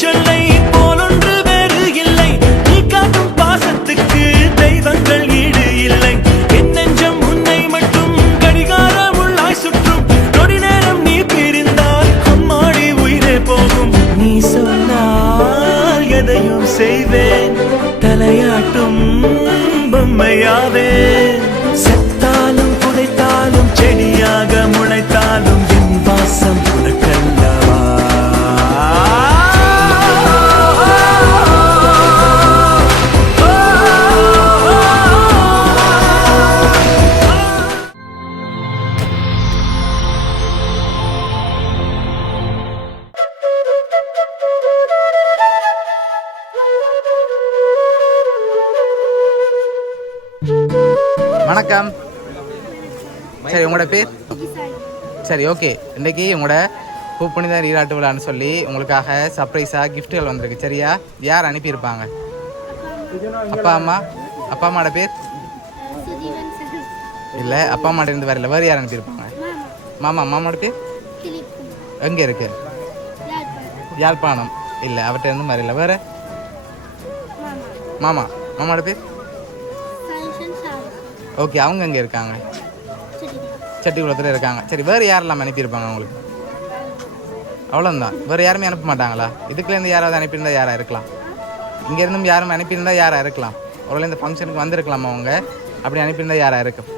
சொல்லை போலொன்று வேறு இல்லை. நீ காட்டும் பாசத்துக்கு தெய்வங்கள் ஈடு இல்லை. என் நெஞ்சம் உன்னை மட்டும் கடிகாரம் உள்ளாய் சுற்றும். நொடி நேரம் நீ பிரிந்தால் அம்மாடி உயிரே போகும். நீ சொன்னால் எதையும் செய்வேன், தலையாட்டும் பொம்மையாவேன். செத்தாலும் புதைத்தாலும் செடியாக முளைத்தாலும் என் வாசம் உனக்கல்லவா. வணக்கம். சரி, உங்களோட பேர்? சரி, ஓகே. இன்றைக்கி உங்களோட பூப்புனித நீராட்டு விழான்னு சொல்லி உங்களுக்காக சர்ப்ரைஸாக கிஃப்ட்டுகள் வந்திருக்கு. சரியா? யார் அனுப்பியிருப்பாங்க? அப்பா அம்மா. அப்பா அம்மாவோட பேர் இல்லை, அப்பா அம்மாட்ட இருந்து வரல. வேறு யார் அனுப்பியிருப்பாங்க? மாமா. மாமாவோட பேர் எங்கே இருக்கு? யாழ்ப்பாணம். இல்லை, அவர்கிட்ட இருந்து வரல. வேறு? மாமா. மாமாவோட பேர்? ஓகே, அவங்க எங்கே இருக்காங்க? செட்டிக்குளத்தில் இருக்காங்க. சரி, வேறு யாரெல்லாம் அனுப்பியிருப்பாங்க உங்களுக்கு? அவ்வளோந்தான். வேறு யாருமே அனுப்ப மாட்டாங்களா? இதுக்குலேருந்து யாராவது அனுப்பியிருந்தால் யாராக இருக்கலாம்? இங்கேருந்தும் யாரும் அனுப்பியிருந்தால் யாராக இருக்கலாம்? அவ்வளோ இந்த ஃபங்க்ஷனுக்கு வந்திருக்கலாமா அவங்க? அப்படி அனுப்பியிருந்தால் யாராக இருக்கும்?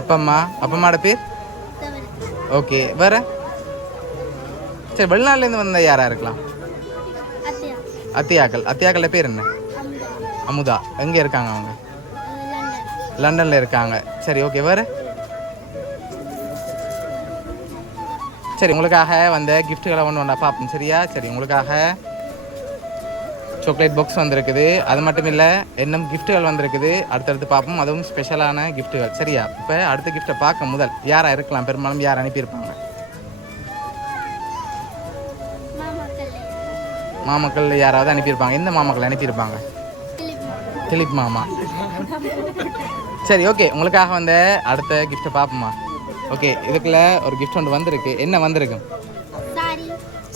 அப்பம்மா. அப்பம்மாவோட பேர்? ஓகே, வேறு? சரி, வெளிநாட்டிலேருந்து வந்தால் யாராக இருக்கலாம்? அத்தியாக்கள் பேர் என்ன? அமுதா. எங்கே இருக்காங்க அவங்க? லண்டனில் இருக்காங்க. சரி, ஓகே. வேறு? சரி, உங்களுக்காக வந்த கிஃப்ட்டுகளை ஒன்று பார்ப்போம். சரியா? சரி, உங்களுக்காக சாக்லேட் பாக்ஸ் வந்திருக்குது. அது மட்டும் இல்லை, இன்னும் கிஃப்ட்டுகள் வந்திருக்குது. அடுத்தடுத்து பார்ப்போம். அதுவும் ஸ்பெஷலான கிஃப்ட்டுகள். சரியா? இப்போ அடுத்த கிஃப்ட்டை பார்க்க முதல் யாராக இருக்கலாம்? பெரும்பாலும் யார் அனுப்பியிருப்பாங்க? மாமக்கள் யாராவது அனுப்பியிருப்பாங்க. எந்த மாமக்கள் அனுப்பியிருப்பாங்க? திலீப் மாமா. சரி, ஓகே. உங்களுக்காக வந்த அடுத்த கிஃப்ட்டை பார்ப்போமா? ஓகே, இதுக்குள்ள ஒரு கிஃப்ட் ஒன்று வந்திருக்கு. என்ன வந்திருக்கு?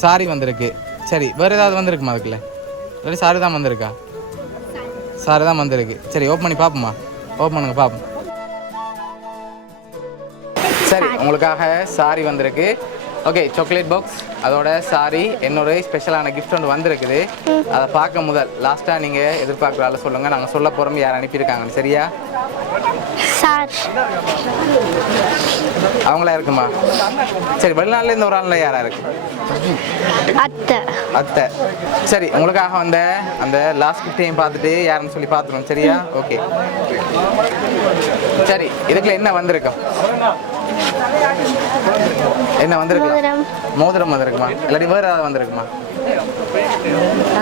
சாரி வந்திருக்கு. சரி, வேறு ஏதாவது வந்திருக்குமா அதுக்குள்ள? இல்லை, சாரி தான் வந்திருக்கா? சாரி தான் வந்திருக்கு. சரி, ஓப்பன் பண்ணி பார்ப்போமா? ஓப்பன் பண்ணுங்க பார்ப்போம். சரி, உங்களுக்காக சாரி வந்திருக்கு. ஓகே, சாக்லேட் பாக்ஸ், அதோட சாரி, என்னோட ஸ்பெஷலான கிஃப்ட் ஒன்று வந்திருக்குது. அதை பார்க்க முதல் லாஸ்ட்டாக நீங்கள் எதிர்பார்க்குறால சொல்லுங்கள். நாங்கள் சொல்ல போகிறோம் யார் அனுப்பியிருக்காங்கன்னு. சரியா? அவங்களா இருக்குமா? சரி, வெளிநாட்டிலேருந்து ஒரு ஆளில் யாராக இருக்கு? அத்தை. சரி, உங்களுக்காக வந்த அந்த லாஸ்ட் கிஃப்டையும் பார்த்துட்டு யாருன்னு சொல்லி பார்த்துருவோம். சரியா? ஓகே. சரி, இதுக்குள்ள என்ன வந்திருக்கோம்? என்ன வந்திருக்கலாம்? மோதிரம் வந்திருக்குமா? இல்லாட்டி வேறு ஏதாவது வந்திருக்குமா?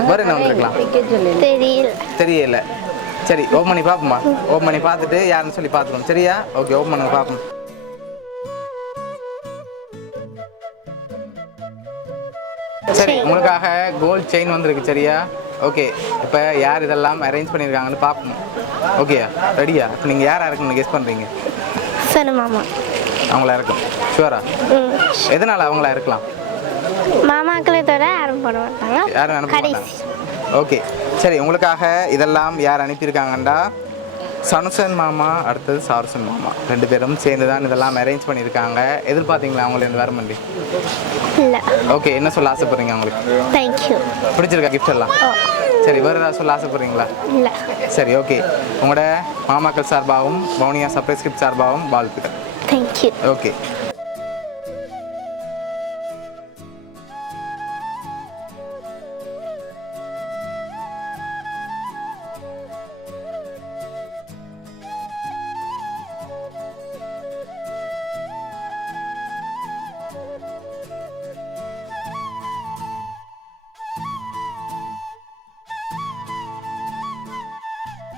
வேறு என்ன வந்திருக்கலாம்? தெரியல. சரி, ஓப்பன் பண்ணி பார்ப்போமா? ஓப்பன் பண்ணி பார்த்துட்டு யாருன்னு சொல்லி பார்த்துருவோம். சரியா? ஓகே, ஓப்பன் பண்ணுங்க பார்ப்போம். சரி, உங்களுக்காக கோல்ட் செயின் வந்திருக்கு. சரியா? ஓகே, இப்போ யார் இதெல்லாம் அரேஞ்ச் பண்ணியிருக்காங்கன்னு பார்ப்போம். ஓகேயா? ரெடியா? நீங்கள் யாராக இருக்குன்னு கெஸ் பண்ணுறீங்க? மாமா. அவங்களா இருக்கும். ஷுவரா? எதனால் அவங்களா இருக்கலாம்? மாமாக்களை தவிர யாரும் போட மாட்டாங்க. யாரும் அனுப்ப மாட்டாங்க. ஓகே, சரி. உங்களுக்காக இதெல்லாம் யார் அனுப்பியிருக்காங்கண்டா சனுசன் மாமா, அடுத்தது சாருசன் மாமா, 2 பேரும் சேர்ந்து தான் இதெல்லாம் அரேஞ்ச் பண்ணியிருக்காங்க. எதிர்பார்த்தீங்களா அவங்களேருந்து வர மாட்டி? இல்லை. ஓகே, என்ன சொல்ல ஆசைப்படுறீங்க அவங்களுக்கு? தேங்க்யூ. பிடிச்சிருக்கா கிஃப்ட் எல்லாம்? சரி, வேறு ஏதாவது சொல்ல ஆசைப்படுறீங்களா? இல்லை. சரி, ஓகே. உங்களோட மாமாக்கள் சார்பாகவும் வவுனியா சர்ப்ரைஸ் கிஃப்ட் சார்பாகவும் வாழ்த்துக்கள். தேங்க்யூ. ஓகே.